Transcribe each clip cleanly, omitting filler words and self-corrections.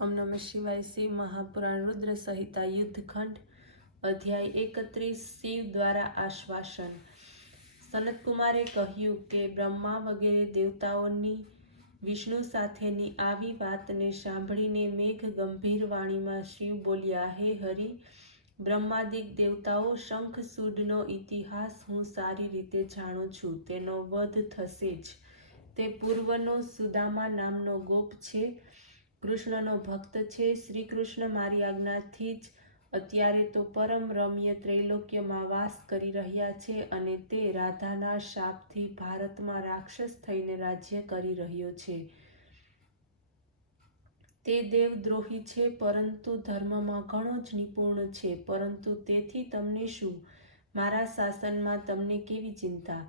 ओम नमः शिवाय। शिव महापुराण रुद्र संहिता युद्धखंड अध्याय 31 शिव द्वारा आश्वासन। સનત કુમારે કહ્યું કે બ્રહ્મા વગેરે દેવતાઓની વિષ્ણુ સાથેની આવી વાતને સાંભળીને મેઘ ગંભીર વાણીમાં શિવ બોલ્યા, હે હરિ, બ્રહ્માદિક દેવતાઓ શંખસૂડનો ઇતિહાસ હું સારી રીતે જાણું છું. તેનો વધ થશે જ. તે પૂર્વનો સુદામા નામનો ગોપ છે, કૃષ્ણનો ભક્ત છે. શ્રી કૃષ્ણ મારી આજ્ઞાથી જ અત્યારે તો પરમ રમ્ય ત્રૈલોક્યમાં વાસ કરી રહ્યા છે અને તે રાધાના શાપથી ભારતમાં રાક્ષસ થઈને રાજ્ય કરી રહ્યો છે. તે દેવદ્રોહી છે, પરંતુ ધર્મમાં ઘણો જ નિપુણ છે. પરંતુ તેથી તમને શું? મારા શાસનમાં તમને કેવી ચિંતા?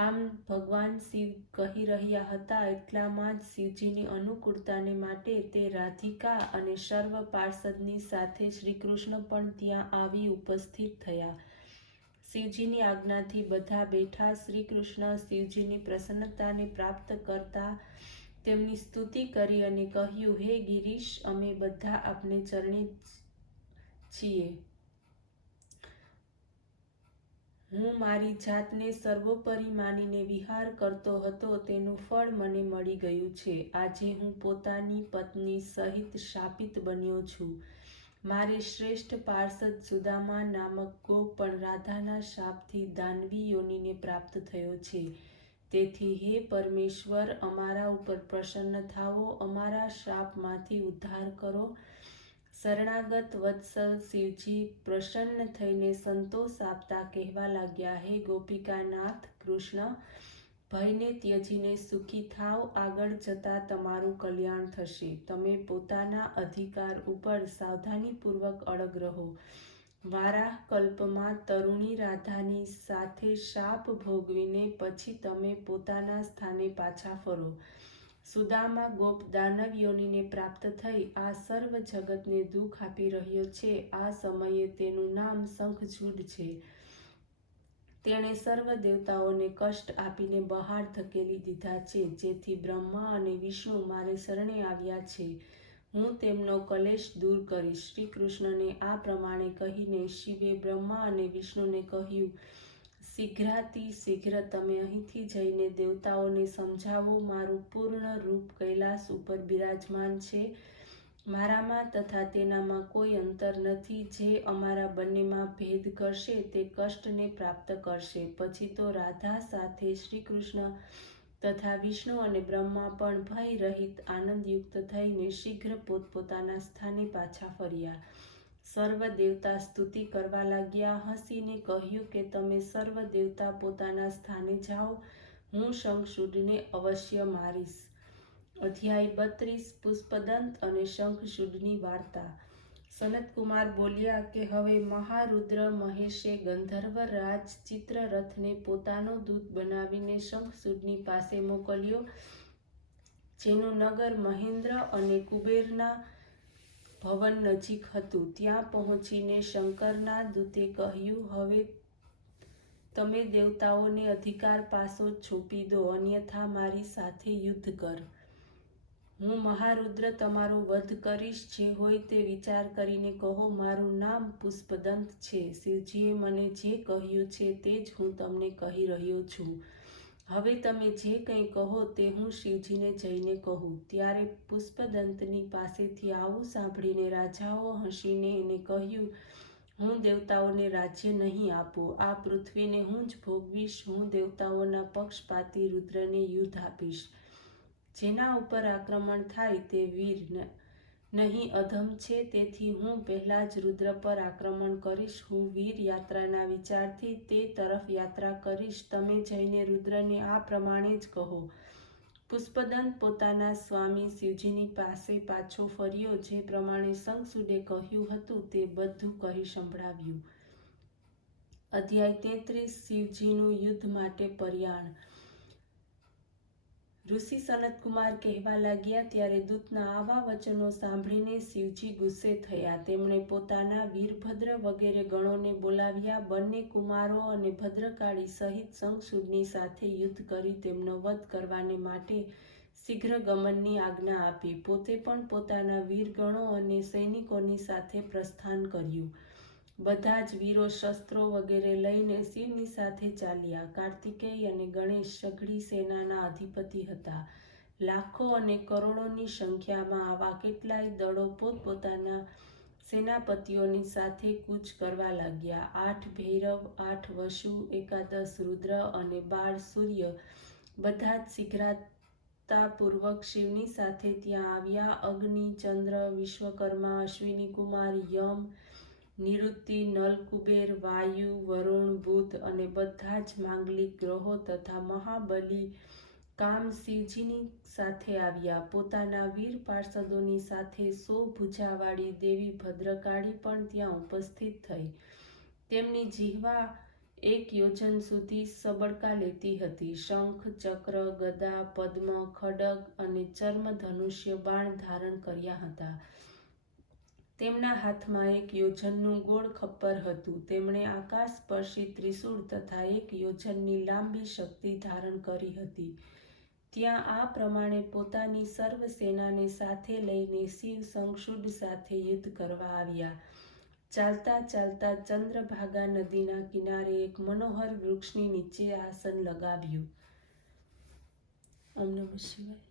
આમ ભગવાન શિવ કહી રહ્યા હતા એટલામાં જ શિવજીની અનુકૂળતાને માટે તે રાધિકા અને સર્વ પાર્ષદની સાથે શ્રીકૃષ્ણ પણ ત્યાં આવી ઉપસ્થિત થયા. શિવજીની આજ્ઞાથી બધા બેઠા. શ્રીકૃષ્ણ શિવજીની પ્રસન્નતાને પ્રાપ્ત કરતા તેમની સ્તુતિ કરી અને કહ્યું, હે ગિરીશ, અમે બધા આપને ચરણે છીએ. હું મારી જાતને સર્વોપરી માનીને વિહાર કરતો હતો, તેનું ફળ મને મળી ગયું છે. આજે હું પોતાની પત્ની સહિત શાપિત બન્યો છું. મારે શ્રેષ્ઠ પાર્ષદ સુદામા નામક ગોપ પણ રાધાના શાપથી દાનવી યોનિને પ્રાપ્ત થયો છે. તેથી હે પરમેશ્વર, અમારા ઉપર પ્રસન્ન થાઓ, અમારા શાપમાંથી ઉદ્ધાર કરો. શરણાગત વત્સલ શિવજી પ્રસન્ન થઈને સંતોષ આપતા કહેવા લાગ્યા, હે ગોપિકાનાથ કૃષ્ણ, ભયને ત્યજીને સુખી થાવ. આગળ જતા તમારું કલ્યાણ થશે. તમે પોતાના અધિકાર ઉપર સાવધાનીપૂર્વક અડગ રહો. વારાહ કલ્પમાં તરુણી રાધાની સાથે શાપ ભોગવીને પછી તમે પોતાના સ્થાને પાછા ફરો. સુદામા ગોપ દાનવ યોનિને પ્રાપ્ત થઈ આ સર્વ જગતને દુઃખ આપી રહ્યો છે. આ સમયે તેનું નામ શંખચૂડ છે. તેણે સર્વ દેવતાઓને કષ્ટ આપીને બહાર ધકેલી દીધા છે. જેથી બ્રહ્મા અને વિષ્ણુ મારે શરણે આવ્યા છે. હું તેમનો કલેશ દૂર કરીશ. શ્રી કૃષ્ણને આ પ્રમાણે કહીને શિવે બ્રહ્મા અને વિષ્ણુને કહ્યું, શીઘ્રાતિશીઘ્ર તમે અહીંથી જઈને દેવતાઓને સમજાવો. મારું પૂર્ણ રૂપ કૈલાસ ઉપર બિરાજમાન છે. મારામાં તથા તેનામાં કોઈ અંતર નથી. જે અમારા બંનેમાં ભેદ કરશે તે કષ્ટને પ્રાપ્ત કરશે. પછી તો રાધા સાથે શ્રી કૃષ્ણ તથા વિષ્ણુ અને બ્રહ્મા પણ ભય રહિત આનંદયુક્ત થઈને શીઘ્ર પોતપોતાના સ્થાને પાછા ફર્યા. સર્વ દેવતા સ્તુતિ કરવા લાગ્યા. હસીને કહ્યું કે તમે સર્વ દેવતા પોતાના સ્થાને જાઓ, હું શંખચૂડને અવશ્ય મારીશ. અધ્યાય 32 પુષ્પદંત અને શંખચૂડની વાર્તા. સનત કુમાર બોલ્યા કે હવે મહારુદ્ર મહેશે ગંધર્વ રાજ ચિત્રરથને પોતાનો દૂત બનાવીને શંખચૂડની પાસે મોકલ્યો, જેનું નગર મહેન્દ્ર અને કુબેરના ભવન નજીક હતું. ત્યાં પહોંચીને શંકરના દૂતે કહ્યું, હવે તમે દેવતાઓને અધિકાર પાસો છોપી દો, અન્યથા મારી સાથે યુદ્ધ કર. હું મહારુદ્ર તમારો વધ કરીશ. જે હોય તે વિચાર કરીને કહો. મારું નામ પુષ્પદંત છે. શિવજીએ મને જે કહ્યું છે તે જ હું તમને કહી રહ્યો છું. હવે તમે જે કંઈ કહો તે હું શિવજીને જઈને કહું. ત્યારે પુષ્પદંતની પાસેથી આવું સાંભળીને રાજાઓ હસીને એને કહ્યું, હું દેવતાઓને રાજ્ય નહીં આપું. આ પૃથ્વીને હું જ ભોગવીશ. હું દેવતાઓના પક્ષપાતી રુદ્રને યુદ્ધ આપીશ. જેના ઉપર આક્રમણ થાય તે વીર નહીં અધમ છે. તેથી હું પહેલા જ રુદ્ર પર આક્રમણ કરીશ. હું વીર યાત્રાના વિચારથી તે તરફ યાત્રા કરીશ. તમે જઈને રુદ્રને આ પ્રમાણે જ કહો. પુષ્પદંત પોતાના સ્વામી શિવજીની પાસે પાછો ફર્યો. જે પ્રમાણે શંખચૂડે કહ્યું હતું તે બધું કહી સંભળાવ્યું. અધ્યાય 33 શિવજીનું યુદ્ધ માટે પ્રયાણ. ઋષિ સનતકુમાર કહેવા લાગ્યા, ત્યારે દૂતના આવા વચનો સાંભળીને શિવજી ગુસ્સે થયા. તેમણે પોતાના વીરભદ્ર વગેરે ગણોને બોલાવ્યા. બંને કુમારો અને ભદ્રકાળી સહિત શંખચૂડની સાથે યુદ્ધ કરી તેમનો વધ કરવાને માટે શીઘ્ર ગમનની આજ્ઞા આપી. પોતે પણ પોતાના વીરગણો અને સૈનિકોની સાથે પ્રસ્થાન કર્યું. બધા જ વીરો શસ્ત્રો વગેરે લઈને શિવની સાથે ચાલ્યા. કાર્તિકેય અને ગણેશ સઘળી સેનાના અધિપતિ હતા. લાખો અને કરોડોની સંખ્યામાં આવા કેટલાય દળો પોતપોતાના સેનાપતિઓની સાથે કૂચ કરવા લાગ્યા. 8 ભૈરવ, 8 વસુ, 11 રુદ્ર અને 12 સૂર્ય બધા જ શીઘ્રતાપૂર્વક શિવની સાથે ત્યાં આવ્યા. અગ્નિ, ચંદ્ર, વિશ્વકર્મા, અશ્વિની કુમાર, યમ, નિરુતિ, નલ, કુબેર, વાયુ, વરુણ, બુધ અને બધા જ માંગલિક ગ્રહો તથા મહાબલી કામ શિવજીની સાથે આવ્યા. પોતાના વીર પાર્ષદોની સાથે 100 ભુજાવાળી દેવી ભદ્રકાળી પણ ત્યાં ઉપસ્થિત થઈ. તેમની જીહવા 1 યોજન સુધી સબળકા લેતી હતી. શંખ, ચક્ર, ગદા, પદ્મ, ખડગ અને ચર્મ ધનુષ્ય બાણ ધારણ કર્યા હતા. તેમના હાથમાં 1 યોજનનું ગોળ ખપ્પર હતું. તેમણે આકાશસ્પર્શી ત્રિશૂળ તથા 1 યોજનની લાંબી શક્તિ ધારણ કરી હતી. ત્યાં આ પ્રમાણે પોતાની સર્વ સેનાને સાથે લઈને શિવ શંખચૂડ સાથે યુદ્ધ કરવા આવ્યા. ચાલતા ચાલતા ચંદ્રભાગા નદીના કિનારે એક મનોહર વૃક્ષની નીચે આસન લગાવ્યું. ઓમ નમઃ શિવાય.